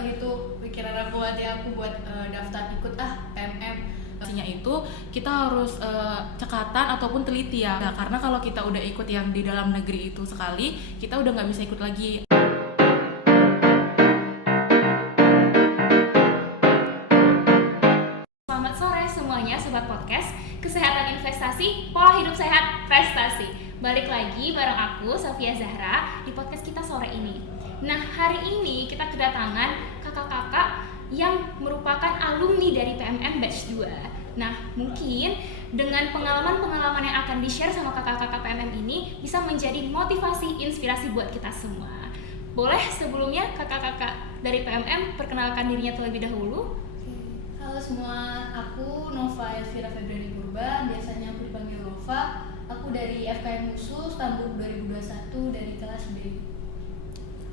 terbuka gitu pikiran aku, hati aku buat daftar ikut PMM. Pastinya itu kita harus cekatan ataupun teliti ya. Nah, karena kalau kita udah ikut yang di dalam negeri itu sekali, kita udah nggak bisa ikut lagi. Selamat sore semuanya Sobat Podcast, Kesehatan Investasi, Pola Hidup Sehat, Prestasi. Balik lagi bareng aku, Sofia Zahra, di podcast kita sore ini. Nah, hari ini kita kedatangan kakak-kakak yang merupakan alumni dari PMM Batch 2. Nah, mungkin dengan pengalaman-pengalaman yang akan di-share sama kakak-kakak PMM ini bisa menjadi motivasi, inspirasi buat kita semua. Boleh sebelumnya kakak-kakak dari PMM perkenalkan dirinya terlebih dahulu? Halo semua, aku Nova Elvira Febriani Purba, biasanya aku dipanggil Nova. Aku dari FKM Khusus Tambuk 2021 dari kelas B.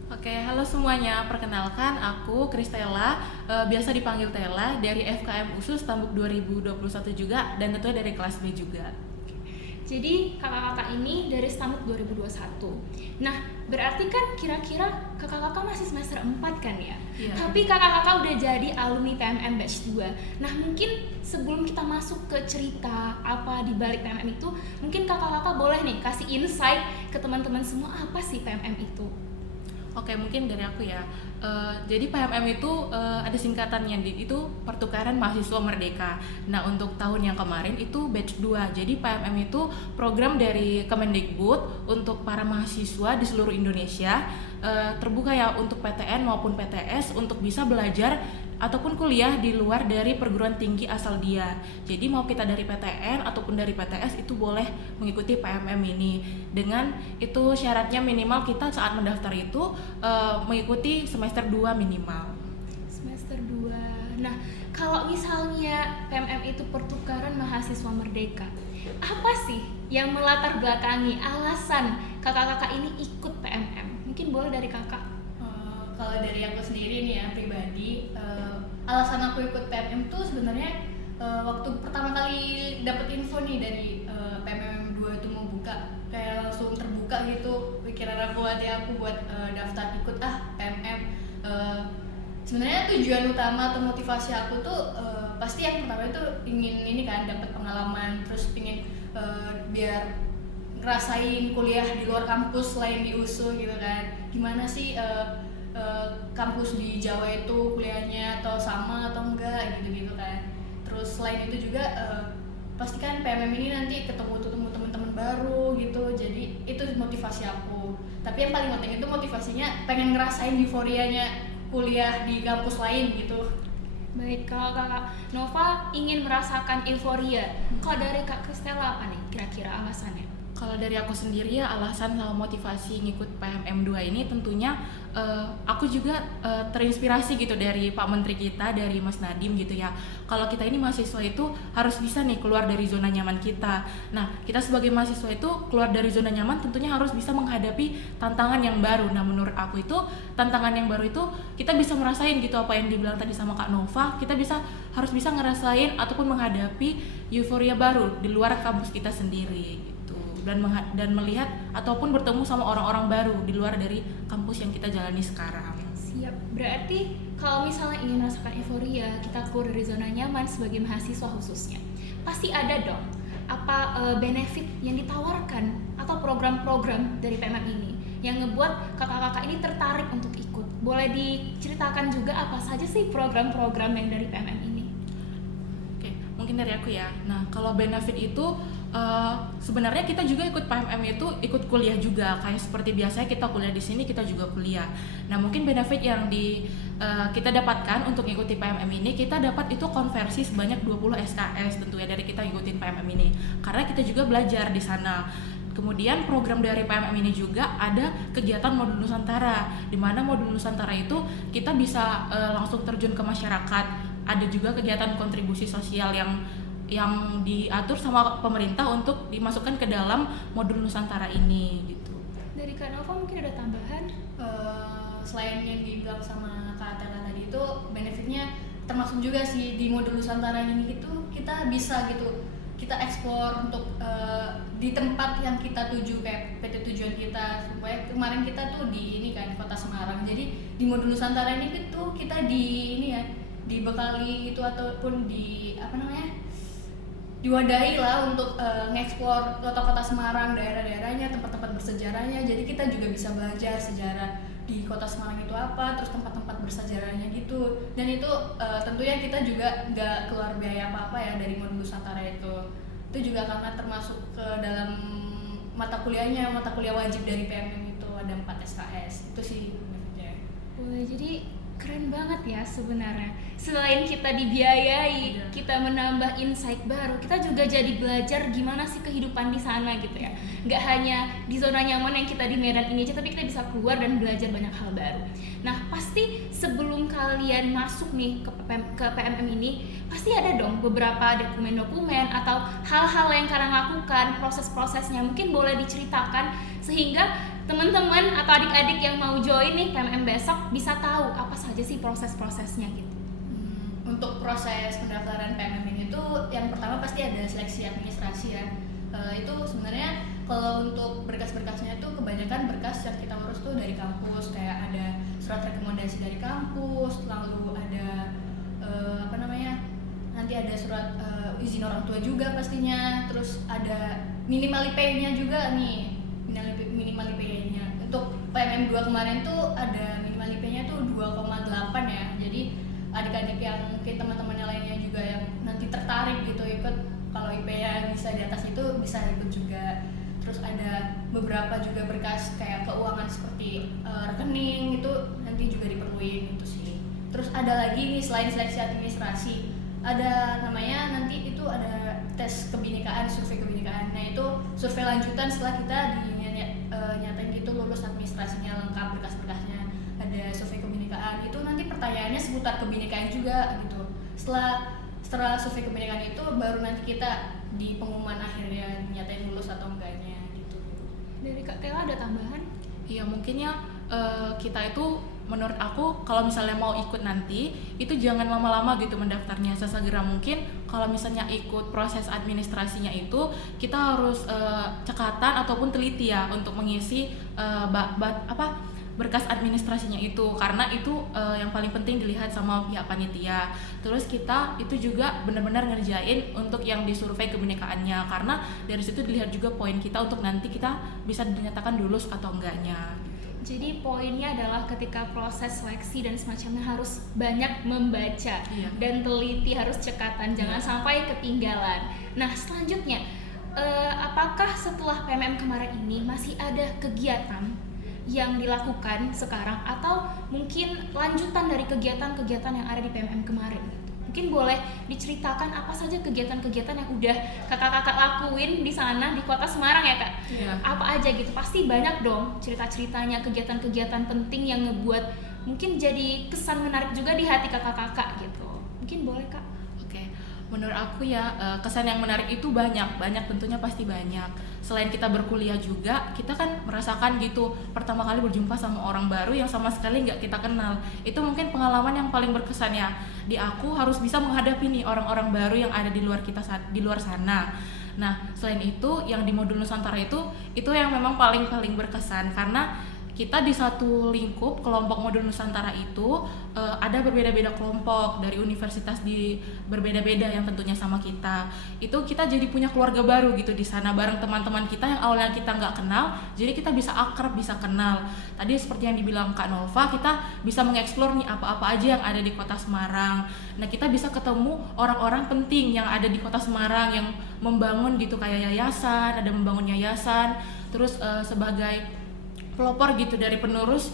Oke, halo semuanya. Perkenalkan, aku Kristela, biasa dipanggil Tela, dari FKM Usus Tambuk 2021 juga, dan tentunya dari kelas B juga. Jadi kakak-kakak ini dari Stamuk 2021. Nah, berarti kan kira-kira kakak-kakak masih semester 4 kan ya? Iya. Tapi kakak-kakak udah jadi alumni PMM Batch 2. Nah, mungkin sebelum kita masuk ke cerita apa di balik PMM itu, mungkin kakak-kakak boleh nih kasih insight ke teman-teman semua apa sih PMM itu? Oke, mungkin dari aku ya. Jadi PMM itu ada singkatannya, itu Pertukaran Mahasiswa Merdeka. Nah, untuk tahun yang kemarin itu batch 2. Jadi PMM itu program dari Kemendikbud untuk para mahasiswa di seluruh Indonesia, terbuka ya untuk PTN maupun PTS untuk bisa belajar ataupun kuliah di luar dari perguruan tinggi asal dia. Jadi mau kita dari PTN ataupun dari PTS itu boleh mengikuti PMM ini. Dengan itu syaratnya minimal kita saat mendaftar itu mengikuti semester 2 minimal. Semester 2. Nah, kalau misalnya PMM itu Pertukaran Mahasiswa Merdeka, apa sih yang melatar belakangi alasan kakak-kakak ini ikut PMM? Mungkin boleh dari kakak. Kalau dari aku sendiri nih ya pribadi, alasan aku ikut PMM tuh sebenarnya waktu pertama kali dapet info nih dari PMM 2 itu mau buka, kayak langsung terbuka gitu pikiran aku, hati aku buat daftar ikut PMM. Sebenarnya tujuan utama atau motivasi aku tuh pasti yang pertama itu ingin ini kan dapat pengalaman, terus pingin biar ngerasain kuliah di luar kampus selain di USU gitu kan. Gimana sih kampus di Jawa itu kuliahnya, atau sama atau enggak gitu-gitu kan. Terus selain itu juga pastikan PMM ini nanti ketemu teman-teman baru gitu. Jadi itu motivasi aku. Tapi yang paling penting itu motivasinya pengen ngerasain euforianya kuliah di kampus lain gitu. Baik, kalau kakak Nova ingin merasakan euforia, kalau dari kak Kristela apa nih kira-kira alasannya? Kalau dari aku sendiri ya, alasan sama motivasi ngikut PMM 2 ini tentunya aku juga terinspirasi gitu dari Pak Menteri kita, dari Mas Nadiem gitu ya. Kalau kita ini mahasiswa itu harus bisa nih keluar dari zona nyaman kita. Nah, kita sebagai mahasiswa itu keluar dari zona nyaman tentunya harus bisa menghadapi tantangan yang baru. Nah, menurut aku itu tantangan yang baru itu kita bisa merasain gitu apa yang dibilang tadi sama Kak Nova, kita harus bisa ngerasain ataupun menghadapi euforia baru di luar kampus kita sendiri gitu. Dan melihat ataupun bertemu sama orang-orang baru di luar dari kampus yang kita jalani sekarang. Siap, berarti kalau misalnya ingin merasakan euforia, kita keluar dari zona nyaman sebagai mahasiswa khususnya, pasti ada dong apa benefit yang ditawarkan atau program-program dari PMM ini yang ngebuat kakak-kakak ini tertarik untuk ikut. Boleh diceritakan juga apa saja sih program-program yang dari PMM ini? Oke, mungkin dari aku ya. Nah, kalau benefit itu sebenarnya kita juga ikut PMM itu ikut kuliah juga, kayak seperti biasanya kita kuliah di sini, kita juga kuliah. Nah, mungkin benefit yang kita dapatkan untuk ngikuti PMM ini, kita dapat itu konversi sebanyak 20 SKS tentunya dari kita ngikutin PMM ini, karena kita juga belajar di sana. Kemudian program dari PMM ini juga ada kegiatan Modul Nusantara, di mana Modul Nusantara itu kita bisa langsung terjun ke masyarakat. Ada juga kegiatan kontribusi sosial yang diatur sama pemerintah untuk dimasukkan ke dalam Modul Nusantara ini gitu. Dari Kak Nova mungkin ada tambahan? Selain yang dibilang sama Kak Tela tadi itu benefitnya termasuk juga sih di Modul Nusantara ini gitu, kita bisa gitu kita eksplor untuk di tempat yang kita tuju, kayak PT tujuan kita. Supaya kemarin kita tuh di ini kan Kota Semarang, jadi di modul Nusantara ini tuh kita dibekali itu ataupun diwadahi lah untuk ngeksplor kota-kota Semarang, daerah-daerahnya, tempat-tempat bersejarahnya. Jadi kita juga bisa belajar sejarah di Kota Semarang itu apa, terus tempat-tempat bersejarahnya gitu. Dan itu tentunya kita juga nggak keluar biaya apa-apa ya dari modul Nusantara itu. Itu juga karena termasuk ke dalam mata kuliah wajib dari PMM itu, ada 4 SKS. Itu sih benefitnya. Wah, jadi keren banget ya sebenarnya. Selain kita dibiayai, kita menambah insight baru, kita juga jadi belajar gimana sih kehidupan di sana gitu ya. Nggak hanya di zona nyaman yang kita di Medan ini aja, tapi kita bisa keluar dan belajar banyak hal baru. Nah, pasti sebelum kalian masuk nih ke PMM ini, pasti ada dong beberapa dokumen-dokumen atau hal-hal yang kalian lakukan, proses-prosesnya. Mungkin boleh diceritakan sehingga teman-teman atau adik-adik yang mau join nih PMM besok bisa tahu apa saja sih proses-prosesnya gitu. Untuk proses pendaftaran PMM ini tuh yang pertama pasti ada seleksi administrasi ya. Itu sebenarnya kalau untuk berkas-berkasnya itu kebanyakan berkas yang kita urus tuh dari kampus, kayak ada surat rekomendasi dari kampus, lalu ada nanti ada surat izin orang tua juga pastinya, terus ada minimal IP-nya juga nih. Minimal IP-nya untuk PMM 2 kemarin tuh ada minimal IP-nya tuh 2,8 ya. Jadi adik-adik yang mungkin teman-temannya lainnya juga yang nanti tertarik gitu ikut, kalau IP-nya bisa di atas itu bisa ikut juga. Terus ada beberapa juga berkas kayak keuangan seperti rekening itu nanti juga diperluin itu sih. Terus ada lagi nih selain seleksi administrasi, ada namanya nanti itu ada tes kebinekaan, survei kebinekaan. Nah itu survei lanjutan setelah kita nyatain gitu lulus administrasinya lengkap, berkas-berkasnya ada survei kebinekaan. Itu nanti pertanyaannya seputar kebinekaan juga gitu. Setelah survei kebinekaan itu baru nanti kita di pengumuman akhirnya nyatain lulus atau enggaknya gitu. Dari Kak Tela ada tambahan? Iya, mungkin ya kita itu menurut aku kalau misalnya mau ikut nanti itu jangan lama-lama gitu mendaftarnya, sesegera mungkin. Kalau misalnya ikut proses administrasinya itu kita harus cekatan ataupun teliti ya untuk mengisi berkas administrasinya itu, karena itu yang paling penting dilihat sama pihak panitia. Terus kita itu juga benar-benar ngerjain untuk yang disurvei kebinekaannya, karena dari situ dilihat juga poin kita untuk nanti kita bisa dinyatakan lulus atau enggaknya. Jadi poinnya adalah ketika proses seleksi dan semacamnya harus banyak membaca dan teliti, harus cekatan, jangan sampai ketinggalan. Nah selanjutnya, apakah setelah PMM kemarin ini masih ada kegiatan yang dilakukan sekarang atau mungkin lanjutan dari kegiatan-kegiatan yang ada di PMM kemarin? Mungkin boleh diceritakan apa saja kegiatan-kegiatan yang udah kakak-kakak lakuin di sana di Kota Semarang ya Kak? Iya. Apa aja gitu, pasti banyak dong cerita-ceritanya, kegiatan-kegiatan penting yang ngebuat mungkin jadi kesan menarik juga di hati kakak-kakak gitu. Mungkin boleh Kak? Oke, menurut aku ya kesan yang menarik itu banyak tentunya pasti banyak. Selain kita berkuliah juga, kita kan merasakan gitu pertama kali berjumpa sama orang baru yang sama sekali nggak kita kenal. Itu mungkin pengalaman yang paling berkesan ya. Di aku harus bisa menghadapi nih orang-orang baru yang ada di luar sana. Nah, selain itu yang di modul Nusantara itu yang memang paling berkesan, karena kita di satu lingkup kelompok modul Nusantara itu ada berbeda-beda kelompok dari universitas di berbeda-beda yang tentunya sama kita. Itu kita jadi punya keluarga baru gitu di sana bareng teman-teman kita yang awalnya kita nggak kenal, jadi kita bisa akrab, bisa kenal. Tadi seperti yang dibilang Kak Nova, kita bisa mengeksplor nih apa-apa aja yang ada di Kota Semarang. Nah, kita bisa ketemu orang-orang penting yang ada di Kota Semarang yang membangun gitu kayak yayasan, ada membangun yayasan, terus sebagai pelopor gitu dari penerus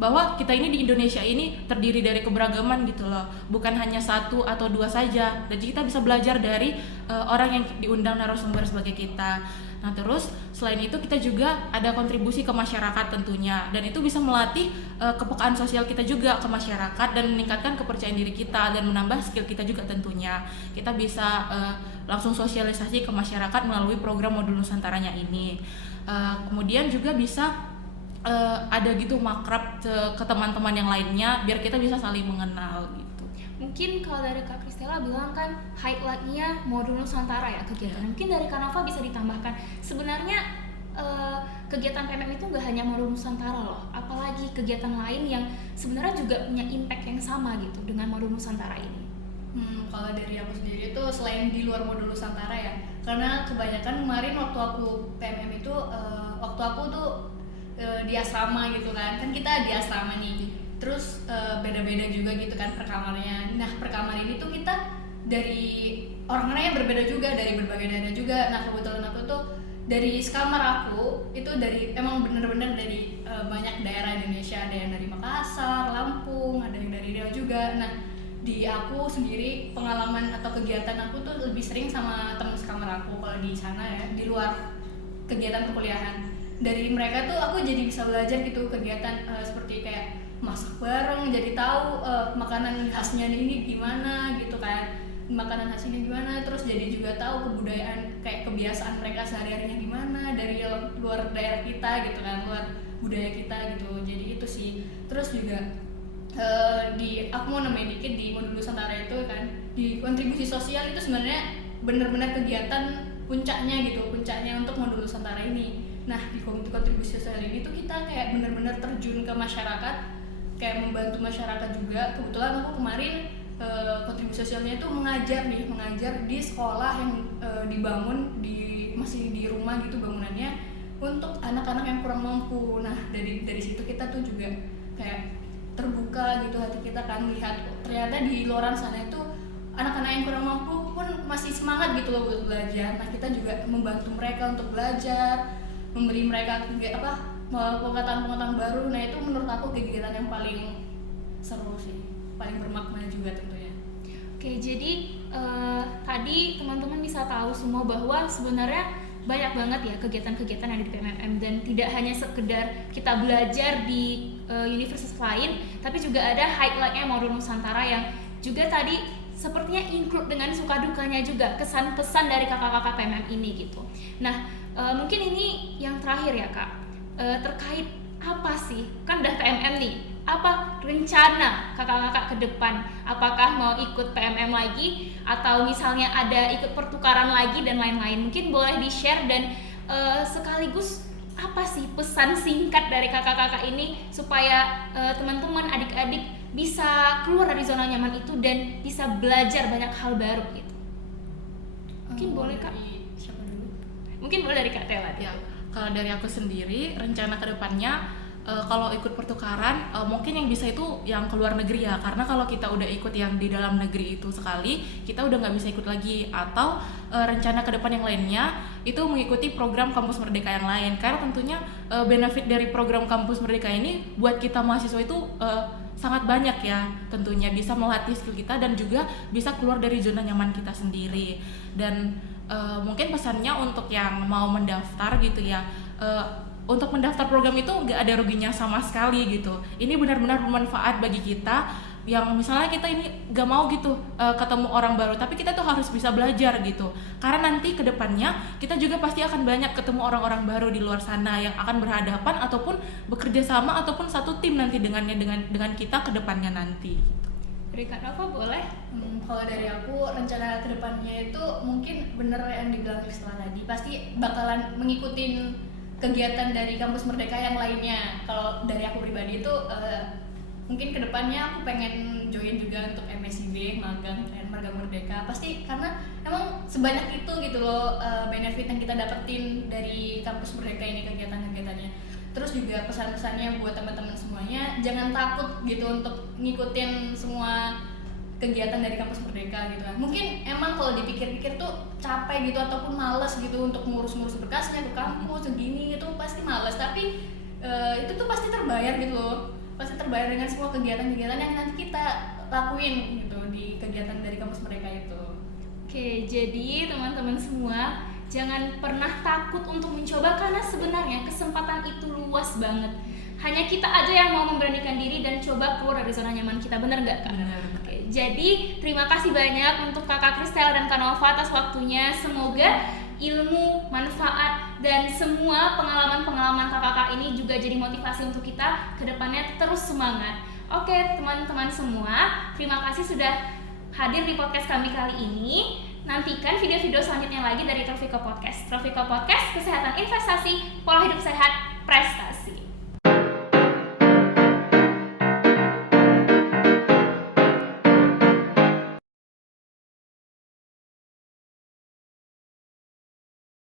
bahwa kita ini di Indonesia ini terdiri dari keberagaman gitu loh, bukan hanya satu atau dua saja. Jadi kita bisa belajar dari orang yang diundang narasumber sebagai kita. Nah terus selain itu kita juga ada kontribusi ke masyarakat tentunya, dan itu bisa melatih kepekaan sosial kita juga ke masyarakat dan meningkatkan kepercayaan diri kita dan menambah skill kita juga tentunya. Kita bisa langsung sosialisasi ke masyarakat melalui program modul Nusantaranya ini. Kemudian juga bisa ada gitu makrab ke teman-teman yang lainnya biar kita bisa saling mengenal gitu. Mungkin kalau dari Kak Kristela bilang kan highlight-nya modul Nusantara ya kegiatan. Mungkin dari Kak Nova bisa ditambahkan. Sebenarnya kegiatan PMM itu nggak hanya modul Nusantara loh, apalagi kegiatan lain yang sebenarnya juga punya impact yang sama gitu dengan modul Nusantara ini. Kalau dari aku sendiri itu selain di luar modul Nusantara ya, karena kebanyakan kemarin waktu aku PMM itu waktu aku tuh di asrama gitu kan kita di asrama nih, terus beda-beda juga gitu kan per kamarnya. Nah per kamar ini tuh kita dari orang-orang yang berbeda juga, dari berbagai daerah juga. Nah kebetulan aku tuh dari sekamar aku itu dari emang bener-bener dari banyak daerah Indonesia, ada yang dari Makassar, Lampung, ada yang dari Riau juga. Nah di aku sendiri pengalaman atau kegiatan aku tuh lebih sering sama teman sekamar aku kalau di sana ya, di luar kegiatan perkuliahan. Dari mereka tuh aku jadi bisa belajar gitu kegiatan seperti kayak masak bareng, jadi tahu makanan khasnya ini gimana gitu kan, makanan khas ini gimana, terus jadi juga tahu kebudayaan kayak kebiasaan mereka sehari-harinya gimana dari luar daerah kita gitu kan, luar budaya kita gitu. Jadi itu sih. Terus juga aku mau nambahin dikit di modul Nusantara itu kan, di kontribusi sosial itu sebenarnya benar-benar kegiatan puncaknya gitu, puncaknya untuk modul Nusantara ini. Nah di kontribusi sosial ini tuh kita kayak benar-benar terjun ke masyarakat, kayak membantu masyarakat juga. Kebetulan aku kemarin kontribusi sosialnya itu mengajar di sekolah yang dibangun masih di rumah gitu bangunannya untuk anak-anak yang kurang mampu. Nah dari situ kita tuh juga kayak terbuka gitu hati kita kan, melihat ternyata di luar sana itu anak-anak yang kurang mampu pun masih semangat gitu loh buat belajar. Nah kita juga membantu mereka untuk belajar, memberi mereka pengetahuan-pengetahuan baru. Nah itu menurut aku kegiatan yang paling seru sih, paling bermakna juga tentunya. Oke, jadi tadi teman-teman bisa tahu semua bahwa sebenarnya banyak banget ya kegiatan-kegiatan yang ada di PMM, dan tidak hanya sekedar kita belajar di universitas lain, tapi juga ada highlight-nya modul Nusantara yang juga tadi sepertinya include dengan suka dukanya juga, kesan pesan dari kakak-kakak PMM ini gitu. Nah mungkin ini yang terakhir ya Kak, terkait apa sih, kan udah PMM nih, apa rencana kakak-kakak ke depan? Apakah mau ikut PMM lagi atau misalnya ada ikut pertukaran lagi dan lain-lain? Mungkin boleh di-share, dan sekaligus apa sih pesan singkat dari kakak-kakak ini supaya teman-teman adik-adik bisa keluar dari zona nyaman itu dan bisa belajar banyak hal baru gitu. Mungkin boleh Kak? Siapa dulu? Mungkin boleh dari Kak Tela. Ya, kalau dari aku sendiri rencana kedepannya kalau ikut pertukaran mungkin yang bisa itu yang ke luar negeri ya, karena kalau kita udah ikut yang di dalam negeri itu sekali kita udah nggak bisa ikut lagi. Atau rencana kedepan yang lainnya itu mengikuti program Kampus Merdeka yang lain, karena tentunya benefit dari program Kampus Merdeka ini buat kita mahasiswa itu sangat banyak ya, tentunya bisa melatih skill kita dan juga bisa keluar dari zona nyaman kita sendiri. Dan mungkin pesannya untuk yang mau mendaftar gitu ya, untuk mendaftar program itu nggak ada ruginya sama sekali gitu. Ini benar-benar bermanfaat bagi kita yang misalnya kita ini nggak mau gitu ketemu orang baru, tapi kita tuh harus bisa belajar gitu, karena nanti kedepannya kita juga pasti akan banyak ketemu orang-orang baru di luar sana yang akan berhadapan ataupun bekerja sama ataupun satu tim nanti dengan kita kedepannya nanti. Dari Kak Nova boleh? Kalau dari aku rencana kedepannya itu mungkin bener yang dibilang setelah tadi, pasti bakalan mengikutin kegiatan dari Kampus Merdeka yang lainnya. Kalau dari aku pribadi itu mungkin kedepannya aku pengen join juga untuk MSIB, magang Merdeka. Pasti karena emang sebanyak itu gitu loh benefit yang kita dapetin dari Kampus Merdeka ini, kegiatan-kegiatannya. Terus juga pesan-pesannya buat teman-teman semuanya, jangan takut gitu untuk ngikutin semua kegiatan dari Kampus Merdeka gitu kan. Mungkin emang kalau dipikir-pikir tuh capek gitu ataupun males gitu untuk ngurus-ngurus berkasnya ke kampus segini itu pasti males, tapi itu tuh pasti terbayar gitu loh, pasti terbayar dengan semua kegiatan-kegiatan yang nanti kita lakuin gitu di kegiatan dari Kampus Merdeka itu. Oke, jadi teman-teman semua jangan pernah takut untuk mencoba, karena sebenarnya kesempatan itu luas banget. Hanya kita aja yang mau memberanikan diri dan coba keluar dari zona nyaman kita, bener nggak Kak? Benar. Oke, jadi terima kasih banyak untuk Kakak Kristela dan Kak Nova atas waktunya. Semoga ilmu, manfaat, dan semua pengalaman-pengalaman kakak-kakak ini juga jadi motivasi untuk kita ke depannya terus semangat. Oke, teman-teman semua, terima kasih sudah hadir di podcast kami kali ini. Nantikan video-video selanjutnya lagi dari Trofiko Podcast. Trofiko Podcast, kesehatan investasi, pola hidup sehat, prestasi.